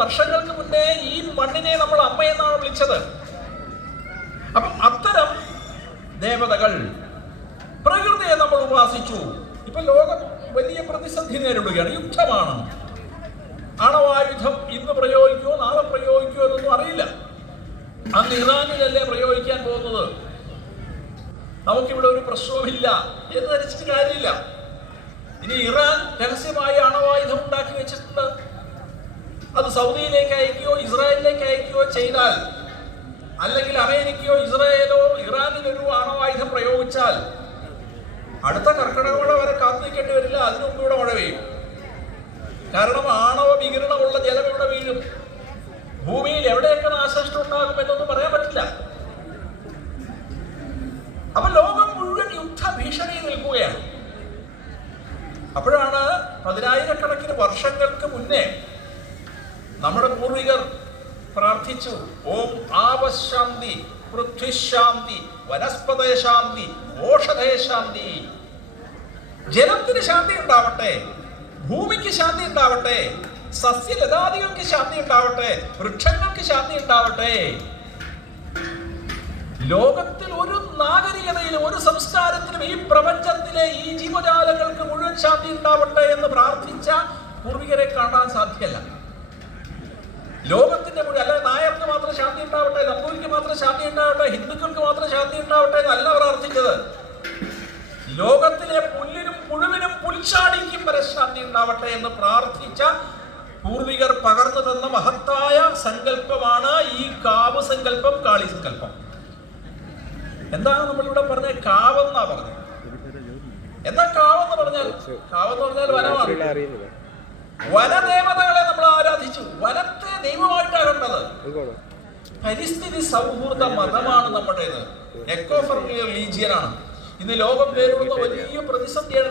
വർഷങ്ങൾക്ക് മുന്നേ ഈ മണ്ണിനെ നമ്മൾ അമ്മയെന്നാണ് വിളിച്ചത്. അപ്പം അത്തരം ദേവതകൾ, പ്രകൃതിയെ നമ്മൾ ഉപാസിച്ചു. ഇപ്പൊ ലോകം വലിയ പ്രതിസന്ധി നേരിടുകയാണ്, യുദ്ധമാണ്. ആണവായുധം ഇന്ന് പ്രയോഗിക്കുമോ നാളെ പ്രയോഗിക്കുമോ എന്നൊന്നും അറിയില്ല. അന്ന് ഇറാനിലല്ലേ പ്രയോഗിക്കാൻ പോകുന്നത്. നമുക്കിവിടെ ഒരു പ്രശ്നവുമില്ല എന്ന് ധരിച്ചിട്ട് കാര്യമില്ല. ഇനി ഇറാൻ രഹസ്യമായി ആണവായുധം ഉണ്ടാക്കി വെച്ചിട്ടുണ്ട്. അത് സൗദിയിലേക്ക് അയക്കുകയോ ഇസ്രായേലിലേക്ക് അയക്കുകയോ ചെയ്താൽ, അല്ലെങ്കിൽ അമേരിക്കയോ ഇസ്രായേലോ ഇറാനിലൊരു ആണവായുധം പ്രയോഗിച്ചാൽ അടുത്ത കർക്കിടക മഴ വരെ കാത്തിരിക്കേണ്ടി വരില്ല. അതിനു മുമ്പ് ഇവിടെ മഴ പെയ്യും. കാരണം ആണവ വികിരണമുള്ള ജലം ഇവിടെ വീഴും. ഭൂമിയിൽ എവിടെയൊക്കെ നാശനഷ്ടം ഉണ്ടാകും എന്നൊന്നും പറയാൻ പറ്റില്ല. അപ്പൊ ലോകം മുഴുവൻ യുദ്ധഭീഷണിയിൽ നിൽക്കുകയാണ്. അപ്പോഴാണ് 10,000-കണക്കിന് വർഷങ്ങൾക്ക് മുന്നേ നമ്മുടെ പൂർവികർ പ്രാർത്ഥിച്ചു, ഓം ആപശാന്തി പൃഥ്വിശാന്തി വനസ്പതശാന്തി ഓഷധേശാന്തി. ജലത്തിന് ശാന്തി ഉണ്ടാവട്ടെ, ഭൂമിക്ക് ശാന്തി ഉണ്ടാവട്ടെ, സസ്യലതാദികൾക്ക് ശാന്തി ഉണ്ടാവട്ടെ, വൃക്ഷങ്ങൾക്ക് ശാന്തി ഉണ്ടാവട്ടെ. ലോകത്തിൽ ഒരു നാഗരികതയിലും ഒരു സംസ്കാരത്തിലും ഈ പ്രപഞ്ചത്തിലെ ഈ ജീവജാലങ്ങൾക്ക് മുഴുവൻ ശാന്തി ഉണ്ടാവട്ടെ എന്ന് പ്രാർത്ഥിച്ച പൂർവികരെ കാണാൻ സാധ്യമല്ല. ലോകത്തിന്റെ മുഴുവൻ, അല്ലെ നായർക്ക് മാത്രം ശാന്തി ഉണ്ടാവട്ടെ, നമ്പൂരിക്ക് മാത്രം ശാന്തി ഉണ്ടാവട്ടെ, ഹിന്ദുക്കൾക്ക് മാത്രം ശാന്തി ഉണ്ടാവട്ടെ എന്നല്ല പ്രാർത്ഥിച്ചത്. ലോകത്തിലെ പുല്ലിനും പുഴുവിനും പുൽച്ചാടിക്കും വരെ ശാന്തി ഉണ്ടാവട്ടെ എന്ന് പ്രാർത്ഥിച്ച പൂർവികർ പകർന്നു തന്ന മഹത്തായ സങ്കല്പമാണ് ഈ കാവ് സങ്കല്പം, കാളി സങ്കല്പം. എന്താണ് നമ്മളിവിടെ പറഞ്ഞ കാവെന്നാ പറഞ്ഞത്. എന്താ കാവെന്ന് പറഞ്ഞാൽ? കാവെന്ന് പറഞ്ഞാൽ വനമാണ്. വനദേവതകളെ നമ്മൾ ആരാധിച്ചു. വനത്തെ ദൈവമായിട്ടാണ് കണ്ടത്. പരിസ്ഥിതി സൗഹൃദ മതമാണ് നമ്മുടേത്. എക്കോ ഫ്രണ്ട്ലി റിലീജിയനാണ്. ഇന്ന് ലോകം നേരിടുന്ന വലിയ പ്രതിസന്ധിയാണ്